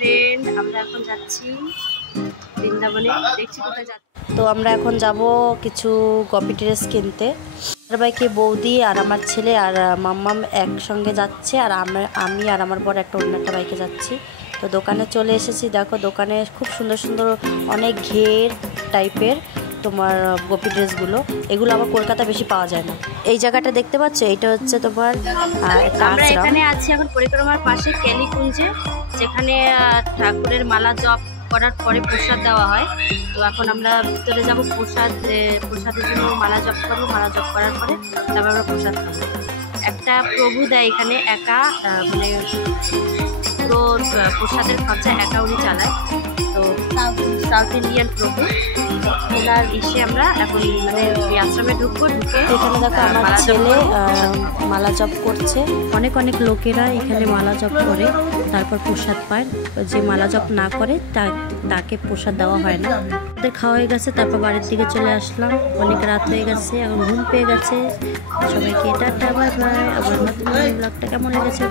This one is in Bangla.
ফ্রেন্ড, আমরা এখন যাচ্ছি বৃন্দাবনে। দেখছি কোথায় যাচ্ছি। তো আমরা এখন যাব কিছু কপি ড্রেস কিনতে। আমার বাইকে বৌদি আর আমার ছেলে আর মাম্মাম একসঙ্গে যাচ্ছে, আর আমি আর আমার বর অন্য একটা বাইকে যাচ্ছি। তো দোকানে চলে এসেছি। দেখো দোকানে খুব সুন্দর সুন্দর অনেক ঘের টাইপের তোমার কপি ড্রেসগুলো, এগুলো আবার কলকাতা বেশি পাওয়া যায় না। এই জায়গাটা দেখতে পাচ্ছ, এটা হচ্ছে তোমার আমরা এখানে আছি এখন পরিক্রমার পাশে কেলিকুঞ্জে, যেখানে ঠাকুরের মালা জপ করার পরে প্রসাদ দেওয়া হয়। তো এখন আমরা ভিতরে যাব, প্রসাদের জন্য মালা জপ করবো। মালা জপ করার পরে তারপর আমরা প্রসাদ খাবো। একটা প্রভু দেয় এখানে একা, মানে পুরো প্রসাদের খরচা একা উনি চালায়। তো সাউথ ইন্ডিয়ান প্রভু, ওনার ইসে আমরা এখন মানে আশ্রমে ঢুকবো। ঢুকে এখানে দেখো আমার ছেলে মালা জপ করছে। অনেক অনেক লোকেরা এখানে মালা জপ করে তারপর প্রসাদ পায়। যে মালা জপ না করে তাকে প্রসাদ দেওয়া হয় না। ওদের খাওয়া হয়ে গেছে, তারপর বাড়ির দিকে চলে আসলাম। অনেক রাত হয়ে গেছে, এখন ঘুম পেয়ে গেছে। সবাইকে টাটা, বাই বাই। আবার নতুন ব্লগটা কেমন লেগেছে